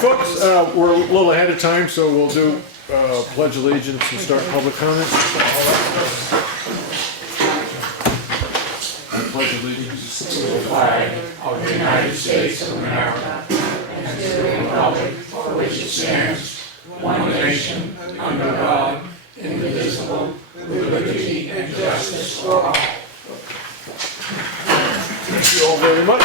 folks, we're a little ahead of time, so we'll do pledge allegiance and start public comment. Pledge allegiance to the flag of the United States of America and to the republic for which it stands, one nation, under God, indivisible, with liberty and justice for all. Thank you all very much.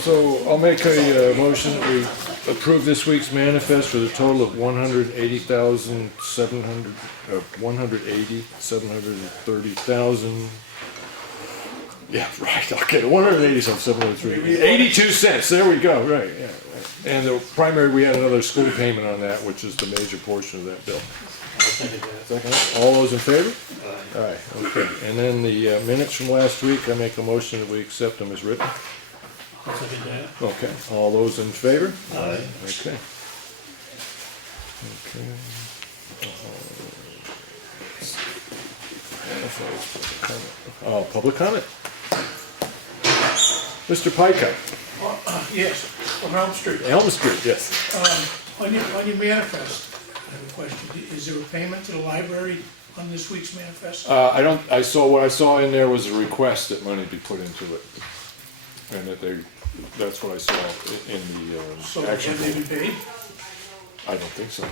So I'll make a motion that we approve this week's manifest for the total of $130,730,000. Yeah, right. Okay, 180,703. 82 cents. There we go. Right. Yeah. Right. And the primary, we had another school payment on that, which is the major portion of that bill. Second. All those in favor? Aye. Okay. And then the minutes from last week, I make a motion that we accept them as written. Okay. All those in favor? Aye. Okay. Okay. Public comment. Mr. Pica. Yes, from Elm Street. Elm Street, yes. On your manifest, I have a question. Is there a payment to the library on this week's manifest? What I saw in there was a request that money be put into it. And that's what I saw in the So action. have they been paid? I don't think so.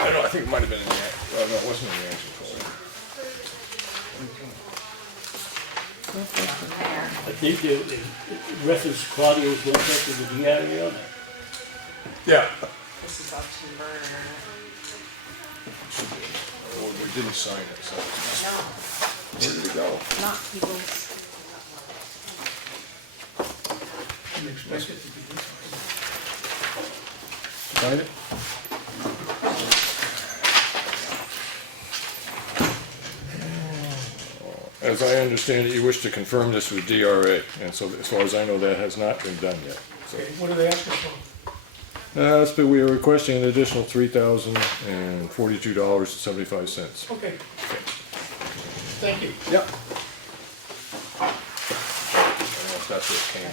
I think it might have been in the, no, it wasn't in the action folder. I think the reference Claudio's going to check with the DRE on it. Yeah. This is up to murder. Well, we didn't sign it, so. No, Where did it go? not people's. You expect it to be this way. Sign it? As I understand it, you wish to confirm this with DRA, and so as far as I know, that has not been done yet. So, Okay, what are they asking for? we are requesting an additional $3,042.75. Okay. Thank you. Yep. I don't know if that's where it came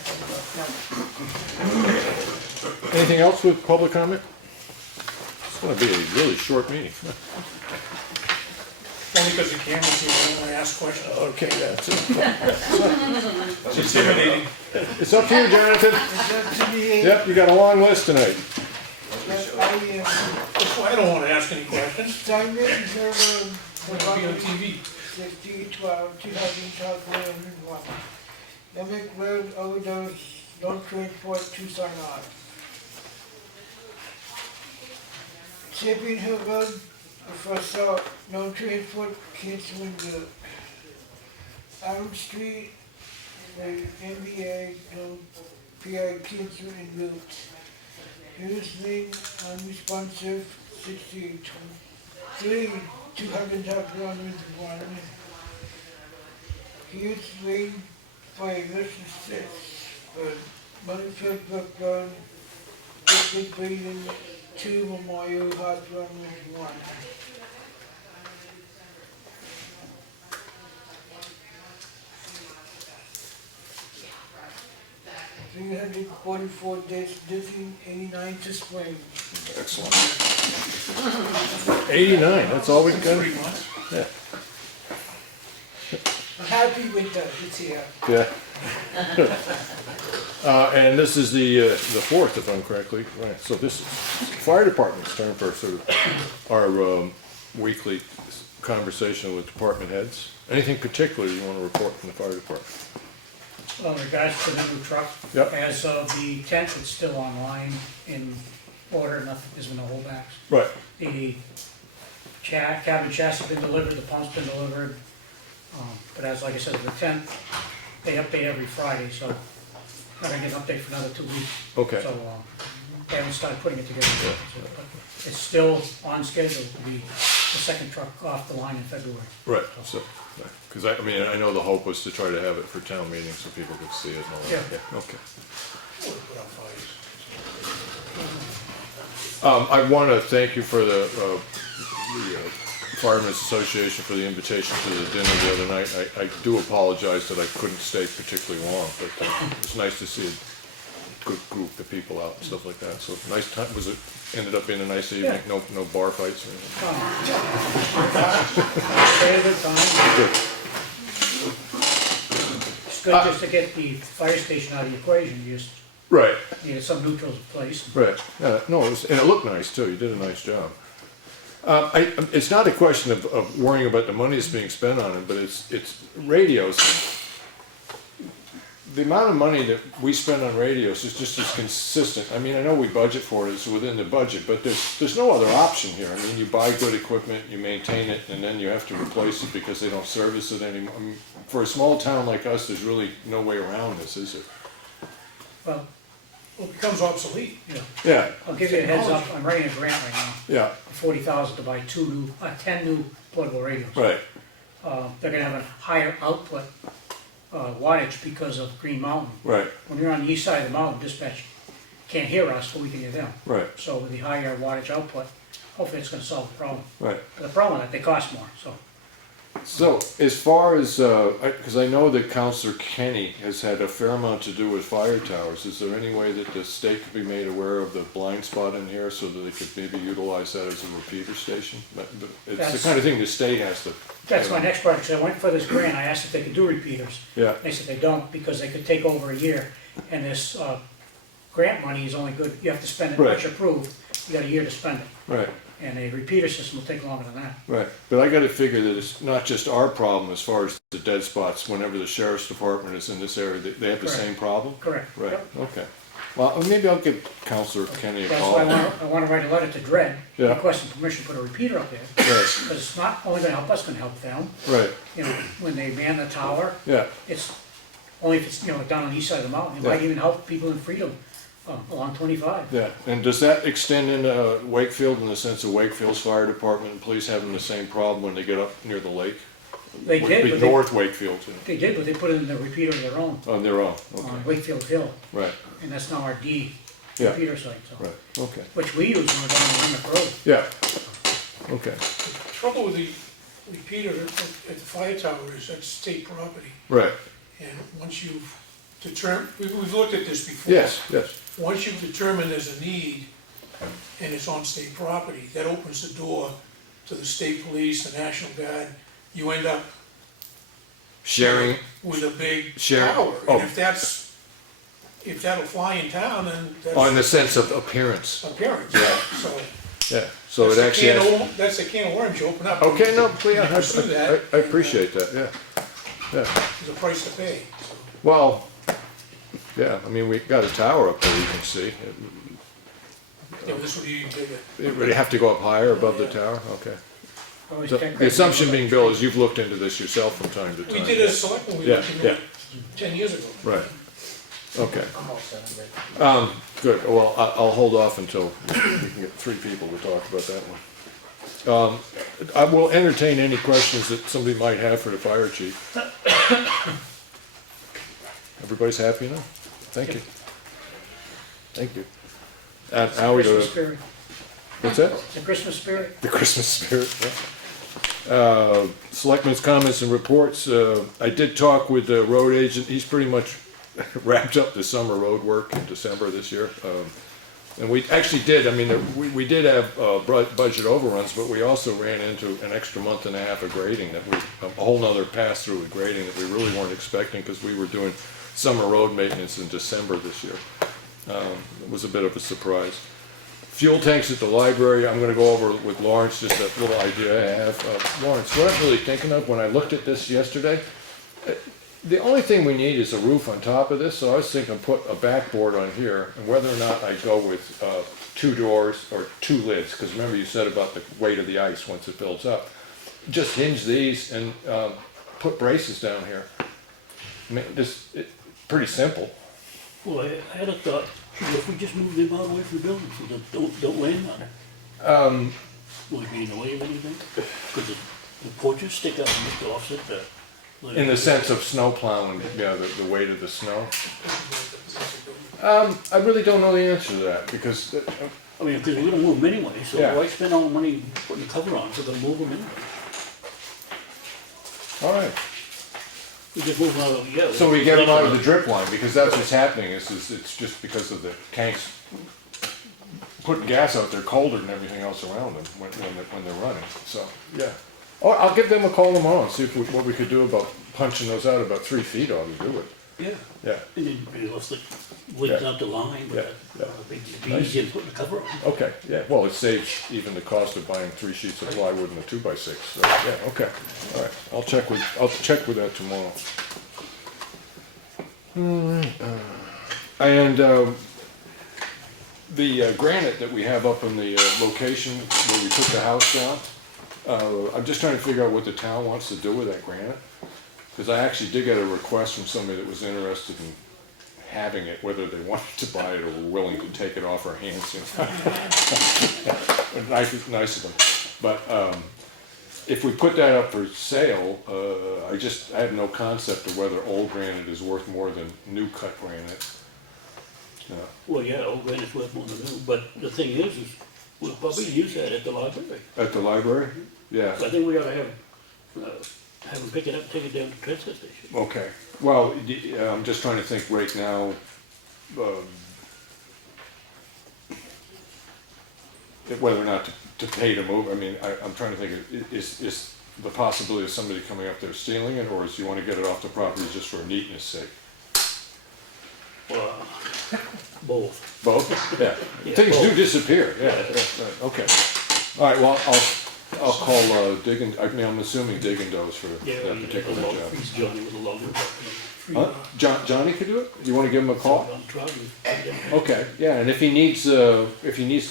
from. Anything else with public comment? It's going to be a really short meeting. Only because the camera's here, I want to ask questions. Okay, that's it. It's intimidating. It's up to you, Jonathan. Yep, you got a long list tonight. That's why I don't want to ask any questions. Simon Server, Want to be on TV. 2012, Emic Road overdose, no transport to sign on. Champion Hill Road, first out, no transport, kids window. Adam Street, the NBA, no PI kids window. Hughes Lane, unresponsive, 6823, 200 1. Hughes Lane, Fire Mission 6, Moneyfield Brook Road, District Breeding, 2 Memorial Hospital, 1. $344 days, Disney, 89 to spring. Excellent. 89, that's all we've got? 3 months. Yeah. Happy winter, it's here. Yeah. And this is the fourth, if I'm correctly, right, so this is fire department's turn for sort of our weekly conversation with department heads. Anything particular you want to report from the fire department? Well, in regards to the new truck, Yep. as of the 10th, it's still online in order, nothing, there's been no holdbacks. Right. The cabin chassis been delivered, the pump's been delivered, but as, like I said, the 10th, they update every Friday, so I'm gonna get an update for another 2 weeks. Okay. So, they haven't started putting it together yet, so, but it's still on schedule to be the second truck off the line in February. Right, so, because I mean, I know the hope was to try to have it for town meetings so people could see it and all that. Yeah. Okay. I want to thank you for the Firemen's Association for the invitation to the dinner the other night. I do apologize that I couldn't stay particularly long, but it was nice to see a good group of people out and stuff like that. So nice time. Ended up being a nice evening. No bar fights or anything. Stay a good time. Good. It's good just to get the fire station out of the equation, you just Right. needed some neutral place. Right. No, and it looked nice too. You did a nice job. It's not a question of worrying about the money that's being spent on it, but it's radios. The amount of money that we spend on radios is just as consistent. I mean, I know we budget for it, it's within the budget, but there's no other option here. I mean, you buy good equipment, you maintain it, and then you have to replace it because they don't service it anymore. I mean, for a small town like us, there's really no way around this, is there? Well, It becomes obsolete. Yeah, I'll give you a heads up, I'm writing a grant right now, yeah, for $40,000 to buy 10 new portable radios. right, They're gonna have a higher output, wattage because of Green Mountain. right, When you're on the east side of the mountain, dispatch can't hear us, but we can hear them. right, So with the higher wattage output, hopefully it's gonna solve the problem. right. But the problem is that they cost more, so. So, as far as, because I know that Counselor Kenny has had a fair amount to do with fire towers, is there any way that the state could be made aware of the blind spot in here so that they could maybe utilize that as a repeater station? It's the That's- kind of thing the state has to. That's my next project, so I went for this grant, I asked if they could do repeaters. Yeah, They said they don't, because they could take over a year, and this, grant money is only good, you have to spend it, Right. once you're approved, you got a year to spend it. right, And a repeater system will take longer than that. right. But I gotta figure that it's not just our problem as far as the dead spots. Whenever the sheriff's department is in this area, they have the Correct. same problem? Correct. Right, Yep. okay. Well, maybe I'll give Counselor Kenny a That's call. why I wanna write a letter to Dred, Yeah. requesting permission to put a repeater up there. Right, Because it's not only gonna help us, it's gonna help them, right, you know, when they man the tower, yeah, it's, only if it's, you know, down on the east side of the mountain, it might Yeah. even help people in Freedom, along 25. yeah. And does that extend into Wakefield in the sense of Wakefield's fire department and police having the same problem when they get up near the lake? They Would did, be but they, North Wakefield, they did, but they put it in the repeater of their own, on their own, okay, on Wakefield Hill, right, and that's now our D Yeah. repeater site, so. right, okay, Which we use when we're down the Limerick Road. yeah, okay, The trouble with the repeater at the fire tower is that's state property. right, And once you've determined, we've looked at this before. yes, yes, Once you've determined there's a need and it's on state property, that opens the door to the state police, the National Guard. You end up sharing, with a big Share- tower. oh. And if that'll fly in town, then oh, in the that's sense of appearance, appearance. Yeah. So yeah, so it that's actually the has. can of- that's a can of worms you open up. Okay, no, please, Pursue that. I appreciate that, yeah, yeah. There's a price to pay. So Well, yeah, I mean, we got a tower up there you can see. yeah, this would be even bigger. It really have to go up higher above the tower, okay. Always So check the that. assumption being, Bill, is you've looked into this yourself from time to time. We did a selectman, we Yeah, looked into yeah. it 10 years ago. Right, okay. Good, well, I'll hold off until we can get three people to talk about that one. I will entertain any questions that somebody might have for the fire chief. Everybody's happy now? Thank you. Thank you. And Howie, Christmas spirit, what's that? the Christmas spirit. The Christmas spirit, yeah. Selectmen's comments and reports, I did talk with the road agent, he's pretty much wrapped up the summer road work in December this year. And we actually did, I mean, we did have budget overruns, but we also ran into an extra month and a half of grading that a whole nother pass-through with grading that we really weren't expecting because we were doing summer road maintenance in December this year. It was a bit of a surprise. Fuel tanks at the library, I'm gonna go over with Lawrence, just a little idea I have. Lawrence, what I'm really thinking of when I looked at this yesterday, the only thing we need is a roof on top of this, so I was thinking put a backboard on here, and whether or not I go with 2 doors or 2 lids, because remember you said about the weight of the ice once it builds up. Just hinge these and put braces down here. I mean, pretty simple. Well, I had a thought, if we just move them out away from the building, so don't land on it. Will it be in the way of anything? Because the porches stick out and just offset the. In the sense of snow plowing, yeah, the weight of the snow. I really don't know the answer to that, because I mean, because we're gonna move them anyway, so Yeah. why spend all the money putting the cover on if we're gonna move them anyway? All right. We just move them out of, yeah. So we get them out of the drip line, because that's what's happening, is it's just because of the tanks putting gas out there colder than everything else around them when they're running, so, yeah. Oh, I'll give them a call tomorrow and see what we could do about punching those out about 3 feet ought to do it, Yeah, yeah, and then realistic, leaks Yeah. out the line, Yeah, but yeah. it'd be easier to put the cover on. okay, yeah, well, it saves even the cost of buying 3 sheets of plywood and a 2x6, so, yeah, okay, all right, I'll check with that tomorrow. And, the granite that we have up in the location where we took the house down, I'm just trying to figure out what the town wants to do with that granite. Because I actually did get a request from somebody that was interested in having it, whether they wanted to buy it or were willing to take it off our hands. Nice of them. But if we put that up for sale, I have no concept of whether old granite is worth more than new cut granite. Well, yeah, old granite's worth more than new, but the thing is we'll probably use that at the library. At the library? Yeah. So I think we ought to have them pick it up, and take it down to the transfer station. Okay, well, I'm just trying to think right now, whether or not to pay to move, I mean, I'm trying to think, is the possibility of somebody coming up there stealing it, or is you wanna get it off the property just for neatness sake? Well, both. Both? Yeah, Yeah, things do both. disappear, yeah, right, okay. All right, well, I'll call I'm assuming Dig and Doze for Yeah, that particular job. he's Johnny with a longer. Huh? Johnny could do it? You wanna give him a call? On truck, and- Okay, yeah, and if he needs to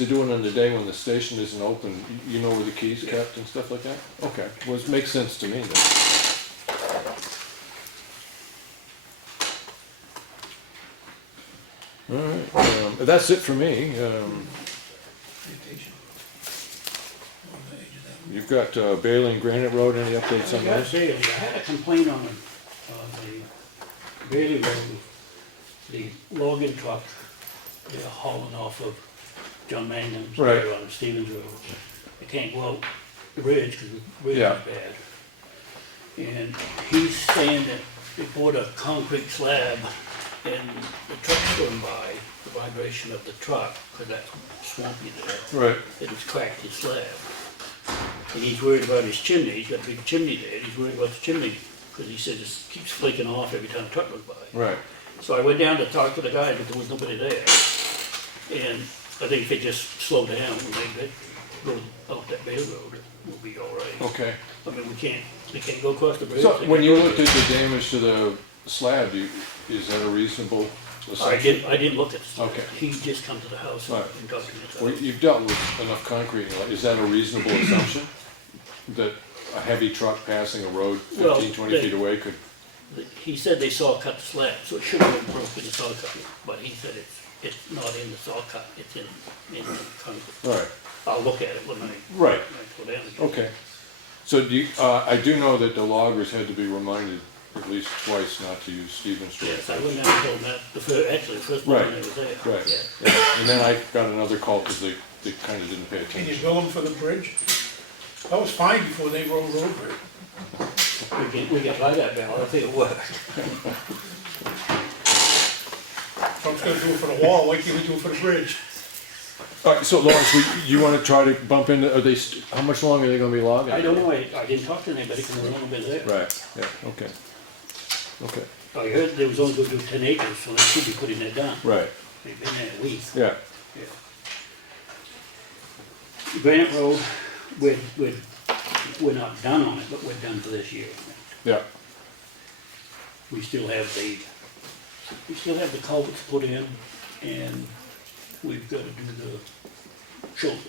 do it on the day when the station isn't open, you know where the keys kept and stuff like that? Okay, well, it makes sense to me then. All right, that's it for me. You've got Bailey and Granite Road, any updates on I gotta those? say, I had a complaint on the Bailey Road, the logging truck, they're hauling off of John Mangum's, Right. there on Stevens Road. They can't go out the bridge, because the bridge Yeah. is bad. And he's saying that they poured a concrete slab, and the truck's going by, the vibration of the truck, because that's swampy there, Right, it has cracked his slab. And he's worried about his chimney, he's got a big chimney there, he's worried about the chimney, because he says it keeps flaking off every time a truck goes by. right, So I went down to talk to the guy, but there was nobody there. And I think if they just slow down and they go out that Bay Road, we'll be all right. okay. I mean, they can't go across the bridge. So they when can't you go- looked at the damage to the slab, is that a reasonable assumption? I didn't look at it. Okay. He just come to the house Right. and talked to me. Well, you've dealt with enough concrete, is that a reasonable assumption? That a heavy truck passing a road Well, 15, 20 feet away could, He said they saw cut the slab, so it should have been broken in saw cut, but he said it's not in the saw cut, it's in the concrete. right, I'll look at it when I right, go down. okay. So I do know that the loggers had to be reminded at least twice not to use Stevens Road. Yes, I went down and told them that, the first morning I was there. Right, Yeah. yeah. And then I got another call because they kind of didn't pay Can you attention. bill them for the bridge? That was fine before they rolled over it. We can try that, Val, I think it worked. If I was gonna do it for the wall, why can't we do it for the bridge? All right, so Lawrence, you want to try to bump into, how much longer are they going to be logging? I don't know, I didn't talk to anybody because there was only been there. Right, yeah, okay. Okay, I heard they was only gonna do 10 acres, so they should be putting that down. right, They've been there a week. yeah, Granite Road, we're not done on it, but we're done for this year. yeah, We still have the culverts put in, and we've gotta do the shoulders.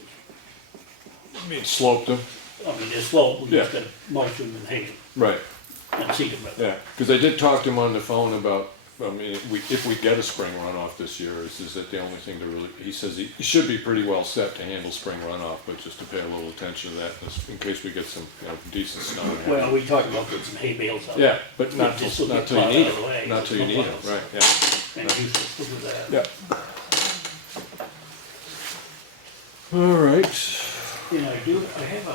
I mean, sloped them, I mean, they're slow, we just Yeah. gotta mulch them and hay right, and seed them. yeah. Because I did talk to him on the phone about, I mean, if we get a spring runoff this year, is that the only thing to really, he says he should be pretty well set to handle spring runoff, but just to pay a little attention to that, in case we get some, decent snow. and heavy- Well, we talked about putting some hay bales out. Yeah, but not Just till to you get need plowed out of the way, it, not till you no need it, plows. right, yeah, And useless to do that. yeah. All right. And I have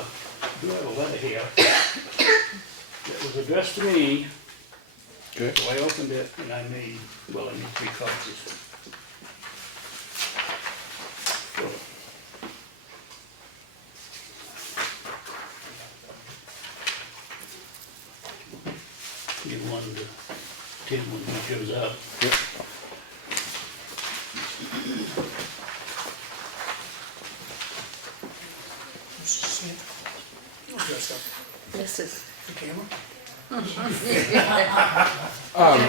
a letter here that was addressed to me, Okay. so I opened it and I need 3 copies. Give one to Tim when he shows up. Yep. This is. The camera?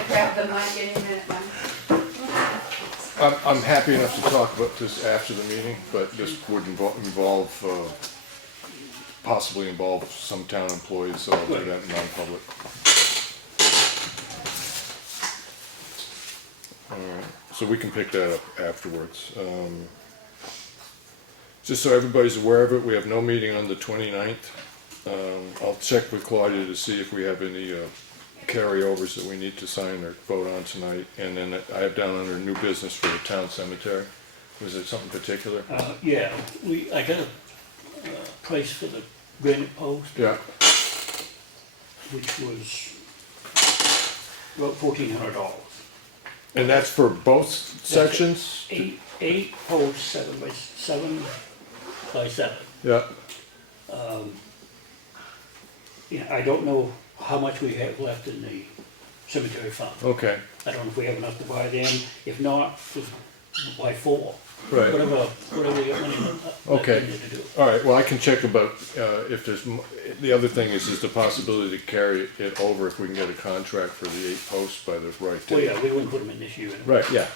Grab the mic any minute, man. I'm happy enough to talk about this after the meeting, but this would possibly involve some town employees, so I'll do that in non-public. All right, so we can pick that up afterwards. Just so everybody's aware of it, we have no meeting on the 29th. I'll check with Claudia to see if we have any carryovers that we need to sign or vote on tonight. And then I have down under new business for the town cemetery. Was it something particular? Yeah, I got a price for the granite post, Yeah, which was about $1,400. and that's for both sections? Eight posts, 7 by 7. Yeah, Yeah, I don't know how much we have left in the cemetery fund. okay, I don't know if we have enough to buy them. If not, just buy 4. right. Whatever we got money left Okay. in there to do. All right, well, I can check about if there's, the other thing is the possibility to carry it over if we can get a contract for the 8 posts by the right Well, date. yeah, we wouldn't put them in this year. Right, yeah.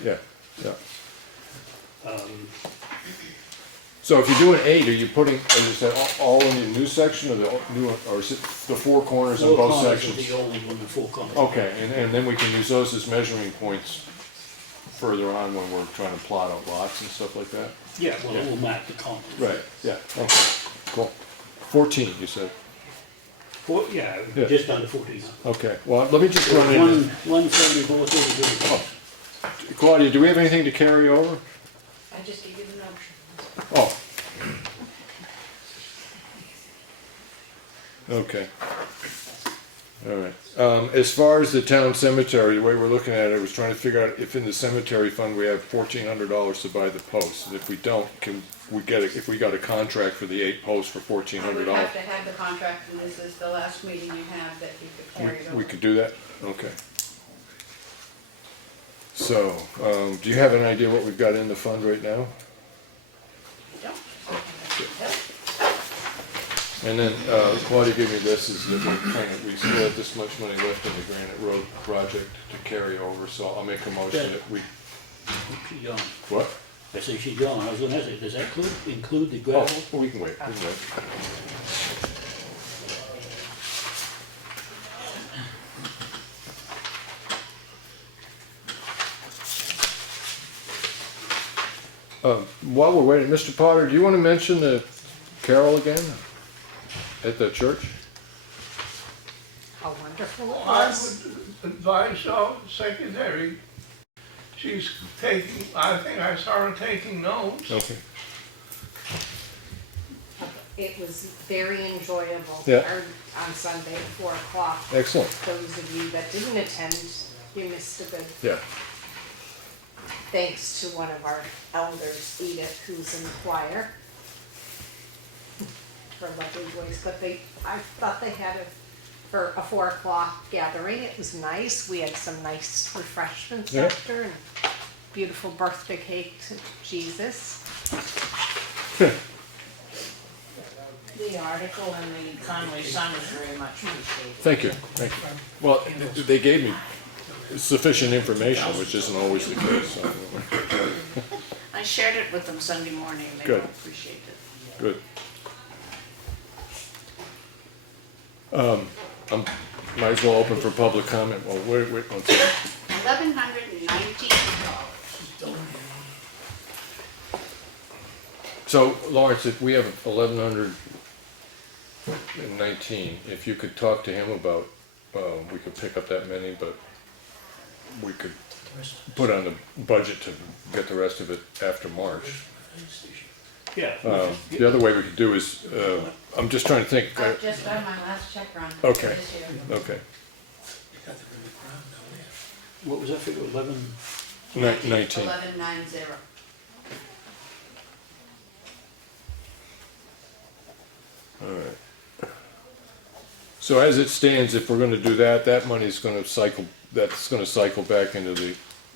Um, So if you're doing 8, are you putting, is that all in the new section or the new, or is it the 4 corners on 4 both corners sections? is the old one, the 4 corners. Okay, and then we can use those as measuring points further on when we're trying to plot out lots and stuff like that? Yeah, well, we'll mark the corners. Right, yeah, okay, cool. 14, you said? Yeah, Yeah. just under 14. Okay, well, let me just run in. 174, 33. Claudia, do we have anything to carry over? I just gave you the number. Oh. Okay. All right. As far as the town cemetery, the way we're looking at it, I was trying to figure out if in the cemetery fund we have $1,400 to buy the posts. And if we don't, can we get it, if we got a contract for the 8 posts for I would $1,400? have to have the contract, and this is the last meeting you have that you could carry it over. We could do that? Okay. So, do you have an idea what we've got in the fund right now? Don't. And then Claudia gave me this, is that we still have this much money left in the Granite Road project to carry over, so I'll make a motion that we, She's gone. what? I say she's gone. I was gonna say, does that include the Oh, gravel? we can wait, we can wait. While we're waiting, Mr. Potter, do you want to mention the carol again at the church? How wonderful it I was. would advise our secretary, she's taking, I think I saw her taking notes. Okay. It was very enjoyable. Yeah. On Sunday at 4 o'clock. Excellent, Those of you that didn't attend, you missed a good, yeah. thanks to one of our elders, Edith, who's in the choir. Her lovely voice, but I thought they had for a 4 o'clock gathering. It was nice. We had some nice refreshments Yeah. after and beautiful birthday cake to Jesus. The article in the Conway Sun is very much appreciated. Thank you, thank you. Well, they gave me sufficient information, which isn't always the case, so. I shared it with them Sunday morning, they Good. all appreciate it. Good. Might as well open for public comment. Well, wait, one second. $1,119. So, Lawrence, if we have 1,119, if you could talk to him about, we could pick up that many, but we could put on the budget to get the rest of it after March. Yeah. The other way we could do is, I'm just trying to think, I've just done my last check run for Okay. this year. okay, What was that figure, 11? 19. 1190. All right. So as it stands, if we're gonna do that, that money's gonna cycle, that's gonna cycle back into the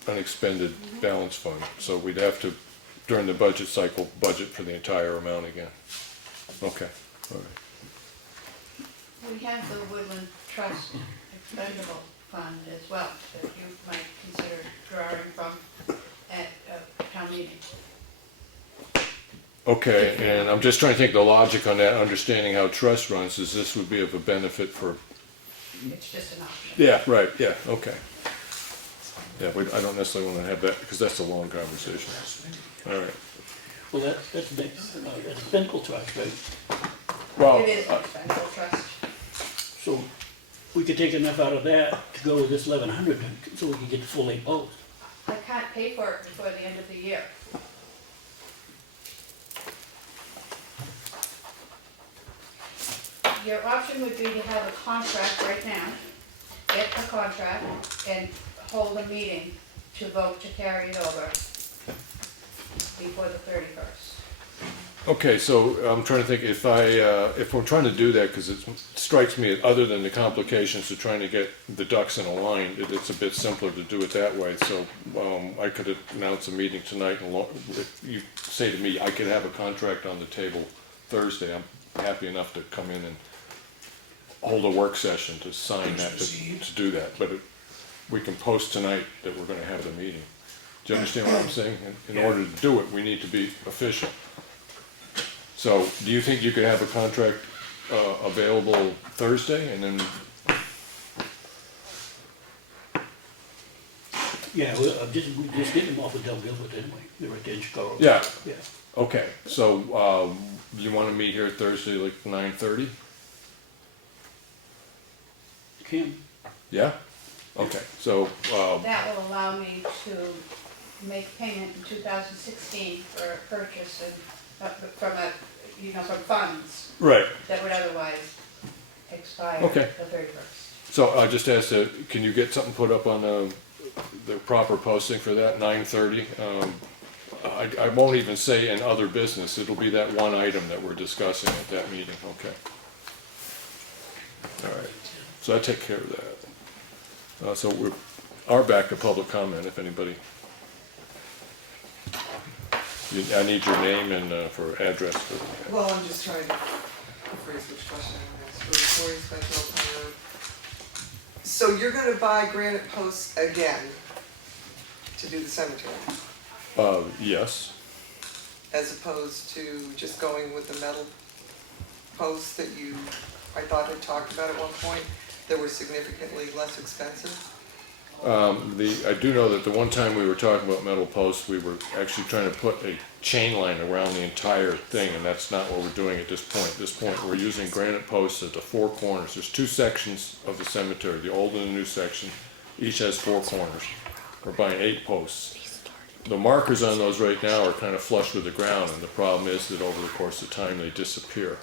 unexpended balance fund. So we'd have to, during the budget cycle, budget for the entire amount again. Okay, all right. We have the Woodland Trust expendable fund as well, that you might consider drawing from at town meeting. Okay, and I'm just trying to think the logic on that, understanding how trust runs, is this would be of a benefit for, It's just an option. yeah, right, yeah, okay. Yeah, I don't necessarily wanna have that, because that's a long conversation. All right. Well, that's a expendable trust, right? Well, It is an expendable trust. So we could take enough out of that to go with this 1100, so we can get the full 8 posts. I can't pay for it before the end of the year. Your option would be to have a contract right now, get a contract, and hold a meeting to vote to carry it over before the 31st. okay, so I'm trying to think if we're trying to do that, because it strikes me, other than the complications of trying to get the ducks in a line, it's a bit simpler to do it that way. So I could announce a meeting tonight, and if you say to me, I could have a contract on the table Thursday, I'm happy enough to come in and hold a work session to sign that, to do that. But we can post tonight that we're gonna have the meeting. Do you understand what I'm saying? In order to do it, we need to be official. So, do you think you could have a contract available Thursday, and then, Yeah, we just get them off of Del Gilbert anyway, they're right there in Chicago. yeah, Yeah. okay, so, you wanna meet here Thursday, like 9:30? Kim, Yeah? Okay, so, That will allow me to make payment in 2016 for a purchase and, from funds right, that would otherwise expire Okay. the 31st. so I just asked, can you get something put up on the proper posting for that, 9:30? I won't even say in other business, it'll be that one item that we're discussing at that meeting, okay? All right, so I take care of that. So we are back to public comment, if anybody. I need your name and for address for, Well, I'm just trying to phrase which question I'm gonna ask for before you special time. So you're gonna buy granite posts again to do the cemetery, yes, as opposed to just going with the metal posts that you, I thought had talked about at one point, that were significantly less expensive? I do know that the one time we were talking about metal posts, we were actually trying to put a chain line around the entire thing, and that's not what we're doing at this point. At this point, we're using granite posts at the 4 corners. There's 2 sections of the cemetery, the old and the new section. Each has 4 corners. We're buying 8 posts. The markers on those right now are kind of flush with the ground, and the problem is that over the course of time, they disappear.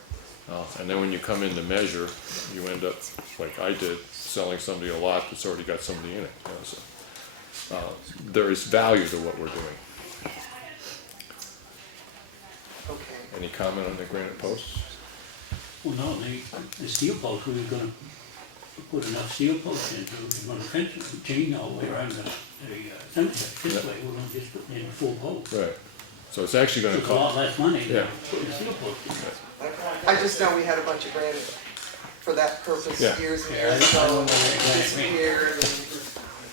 And then when you come in to measure, you end up, like I did, selling somebody a lot that's already got somebody in it. You know, so, there is value to what we're doing. Okay. Any comment on the granite posts? well, no, the steel posts, we were gonna put enough steel posts in, we're gonna fence it, chain all the way around the cemetery. This way, we're gonna just put in a full post. Right. So it's actually So gonna it's a lot cost, less money Yeah. than putting a steel post in. I just know we had a bunch of granite for that purpose Yeah. years and Yeah, years I ago, know and what then that it means. disappeared, and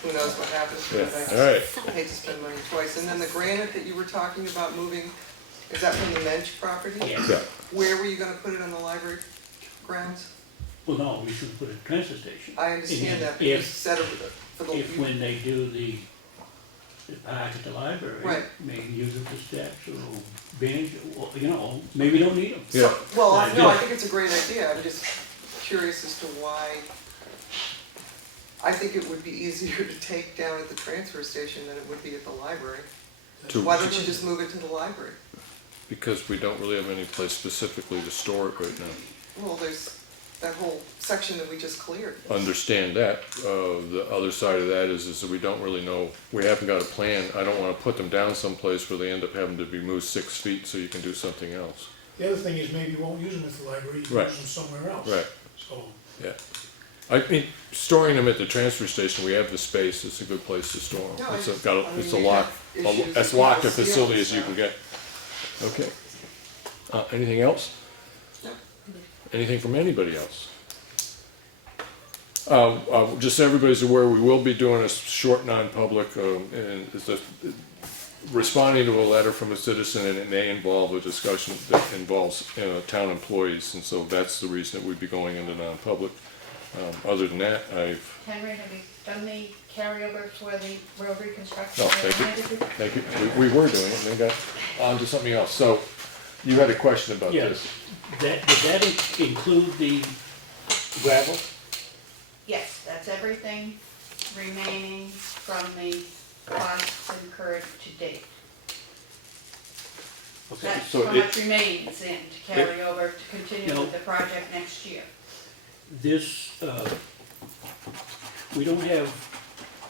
who knows what happens to it. yeah, all right. I hate to spend money twice. And then the granite that you were talking about moving, is that from the Mensch property? Yeah. Yeah, Where were you gonna put it, on the library grounds? Well, no, we should put it in the transfer station. I understand And that, but you if- said it for the. If when they do the park at the library, Right. maybe use it for steps or bench, or, you know, maybe don't need them. Yeah. Well, no, I Yeah. think it's a great idea, I'm just curious as to why. I think it would be easier to take down at the transfer station than it would be at the library. To- Why don't you just move it to the library? because we don't really have any place specifically to store it right now. Well, there's that whole section that we just cleared. Understand that. The other side of that is that we don't really know, we haven't got a plan. I don't wanna put them down someplace where they end up having to be moved 6 feet so you can do something else. The other thing is maybe you won't use them at the library, you Right. use them somewhere else. Right. So, Yeah. I mean, storing them at the transfer station, we have the space, it's a good place to store them. No, It's I it's a mean, lock, you have issues as with locked a people facility as stealing you can get. Okay. Anything else? No. Anything from anybody else? Just so everybody's aware, we will be doing a short non-public, and it's responding to a letter from a citizen, and it may involve a discussion that involves, town employees, and so that's the reason that we'd be going into non-public. Other than that, Henry, have you done the carryover for the road reconstruction? no, thank you. We were doing it, and then got on to something else. So, you had a question about Yes. this? Did that include the gravel? Yes, that's everything remaining from the costs incurred to date. Okay, That's so how it- much remains in to carry over to continue No. with the project next year. this, we don't have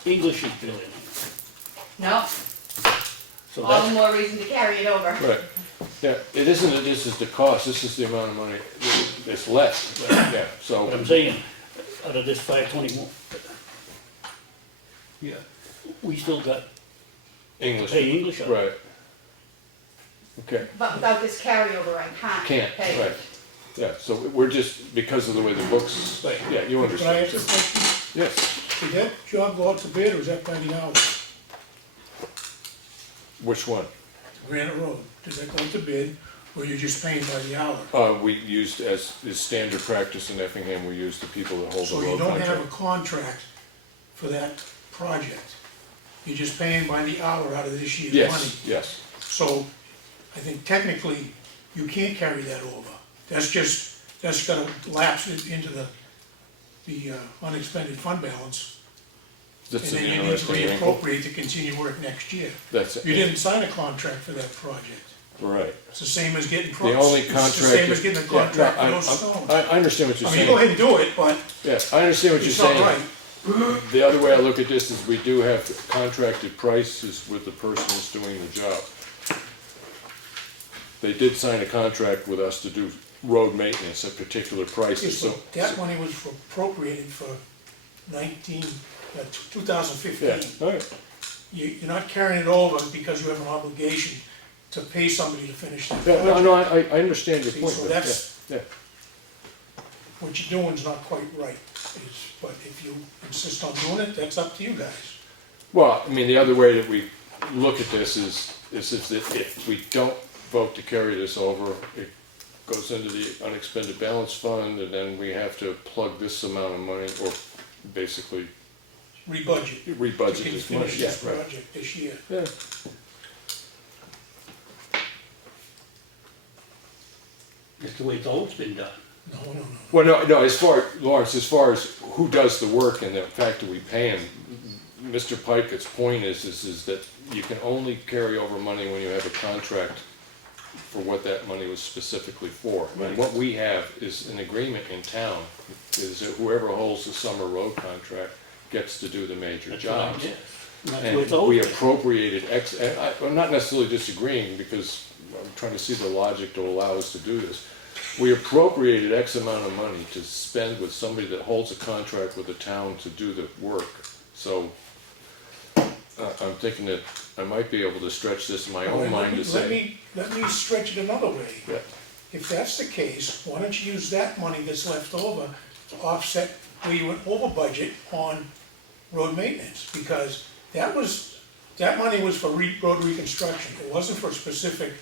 English's bill in here. No, So all the that's, more reason to carry it over. Right. Yeah, it isn't that this is the cost, this is the amount of money that's left. Yeah, so. what I'm saying, out of this 521. Yeah, we still got English. pay English on it. Right. Okay, But without this carryover, I can't, pay right. it. Yeah, so we're just, because of the way the books, Right. yeah, you can I understand. ask a question? Yes, Did that job go out to bid or is that by the hour? which one? Granite Road, did that go out to bid or you're just paying by the hour? We used, as is standard practice in Effingham, we use the people that hold the So you road don't have contract. a contract for that project? You're just paying by the hour out of this year's money? Yes, yes, So I think technically you can't carry that over. That's gonna lapse it into the unexpended fund balance. And that's an then you need to interesting angle. reappropriate to continue work next year. That's, You didn't sign a contract for that project. right. It's the same as getting. The only It's contract. the same as getting a yeah, no, contract for those stones. I understand what you're I mean, you go saying. ahead and do it, but Yeah, I understand what you're it's not saying. right. The other way I look at this is we do have contracted prices with the person who's doing the job. They did sign a contract with us to do road maintenance at particular prices, so. That money was appropriated for 2015. Yeah, all right, You're not carrying it over because you have an obligation to pay somebody to finish that yeah, project. no, I understand your See, point, so but that's- yeah, What you're doing is not quite right. But if you insist on doing it, that's up to you guys. well, I mean, the other way that we look at this is if we don't vote to carry this over, it goes into the unexpended balance fund, and then we have to plug this amount of money, or basically Rebudget. rebudget To this money, finish yeah, this right. project this year. Yeah, That's the way it's always been done. No. well, no, as far, Lawrence, as far as who does the work and the fact that we pay him, Mr. Pikett's point is that you can only carry over money when you have a contract for what that money was specifically for. And what we have is an agreement in town, is that whoever holds the summer road contract gets to do the major That's what I jobs. guess. And that's the way And it's we always been. appropriated and I'm not necessarily disagreeing, because I'm trying to see the logic to allow us to do this. We appropriated X amount of money to spend with somebody that holds a contract with the town to do the work. So, I'm thinking that I might be able to stretch this in my own mind to say. Let me stretch it another way. Yeah. If that's the case, why don't you use that money that's left over to offset where you went over budget on road maintenance? Because that money was for road reconstruction. It wasn't for specific,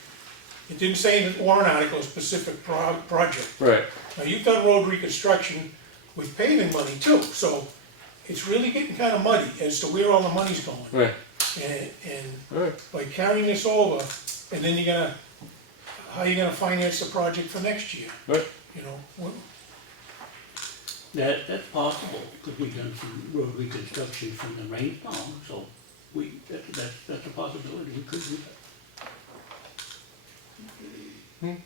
it didn't say in the warrant article a specific project. Right, Now, you've done road reconstruction with paving money too, so it's really getting kind of muddy as to where all the money's going. right, And right. by carrying this over, and then how you gonna finance the project for next year? Right. You know, That's possible, because we've done some road reconstruction from the rainstorm, so that's a possibility, we could do that. I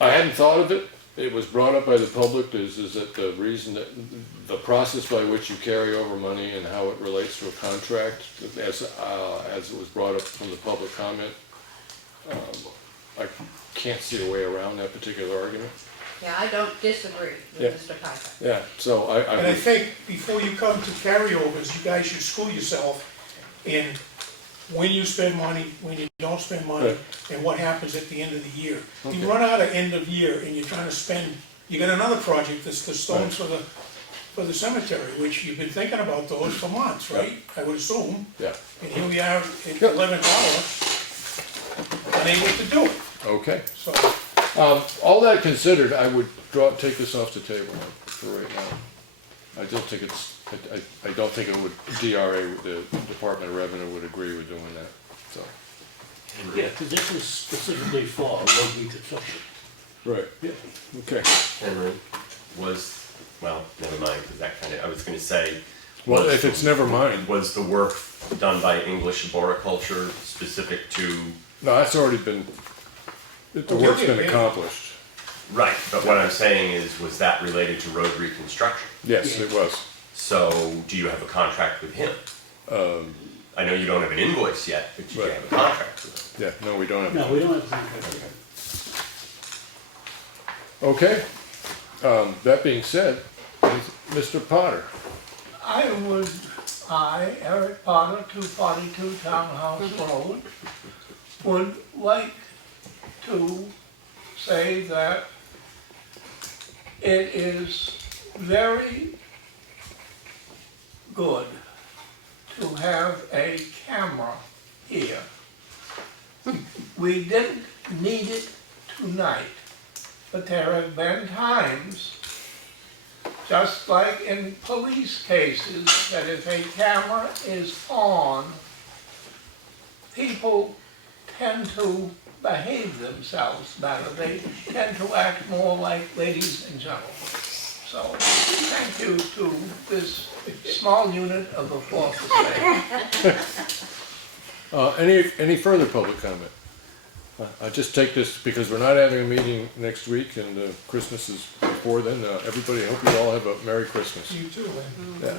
hadn't thought of it. It was brought up by the public, is that the reason that, the process by which you carry over money and how it relates to a contract, as it was brought up from the public comment. I can't see a way around that particular argument. Yeah, I don't disagree Yeah. with Mr. Piper. Yeah, so And I think before you come to carryovers, you guys should school yourself in when you spend money, when you don't spend money, Right. and what happens at the end of the year. Okay. You run out of end of year and you're trying to spend, you got another project, that's the stones for the cemetery, which you've been thinking about those for months, right? I would assume. Yeah, And here we are at Yep. 11th hour, unable to do it, okay. so. All that considered, I would take this off the table for right now. I don't think I don't think it would, DRA, the Department of Revenue would agree with doing that, so. Yeah, because this is specifically for road reconstruction. Right, Yeah. okay. Henry, well, never mind, because that kind of, I was gonna say. Well, was if it's never mind, Was the work done by English Arboriculture specific to, no, that's already been, the Okay, work's been yeah. accomplished. right, but what I'm saying is, was that related to road reconstruction? Yes, it was. So, do you have a contract with him? I know you don't have an invoice yet, but you Right. have a contract with him. Yeah, no, we don't have. No, we don't have contract. Okay, that being said, Mr. Potter, Eric Potter, 242 Townhouse Road, would like to say that it is very good to have a camera here. We didn't need it tonight, but there have been times, just like in police cases, that if a camera is on, people tend to behave themselves better. They tend to act more like ladies and gentlemen. So, thank you to this small unit of the force of state. any further public comment? I just take this because we're not having a meeting next week and Christmas is before then. Everybody, I hope you all have a Merry Christmas. You too, man. Yeah.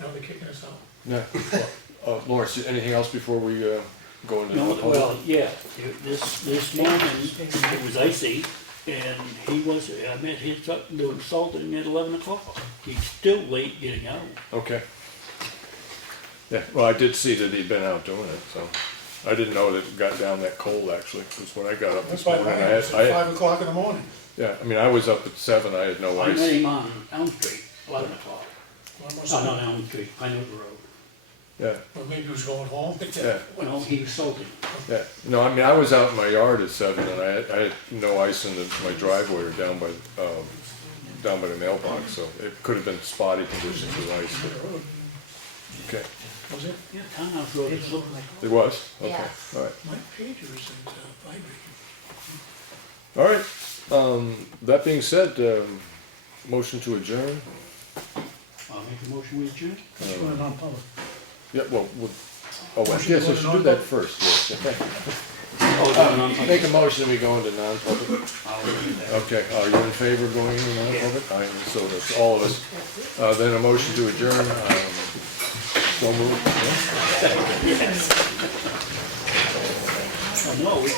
Now they're kicking us out. Yeah. Lawrence, anything else before we go into No, the well, public? yeah, this morning, it was icy, and I met his truck doing salting at 11 o'clock. He's still late getting out. Okay. Yeah, well, I did see that he'd been out doing it, so I didn't know that it got down that cold actually, because when I got up That's this why morning, I was at 5 o'clock in the morning. yeah, I mean, I was up at 7, I had no I met ice. him on Elm Street, 11 o'clock. Almost- Oh, not Elm Street, Pine River Road. Yeah, Or maybe he was going home. yeah. Well, he was salting. Yeah, no, I mean, I was out in my yard at 7 and I had no ice in my driveway or down by the mailbox, so it could have been spotty conditions with ice. Okay, Was it? Yeah, Townhouse Road is looking like. it was? Okay, Yes. all right. My pager isn't vibrating. All right, that being said, motion to adjourn? I'll make a motion with adjourn. Just want it on public. Yeah, well, Motion yes, to I go to should do that first, yes, yeah, thank you. Oh, Make a motion, we go into non-public. I'll do that. Okay, are you in favor of going into non-public? I am, so that's all of us. Then a motion to adjourn, so moved. Yeah? Oh, no, we.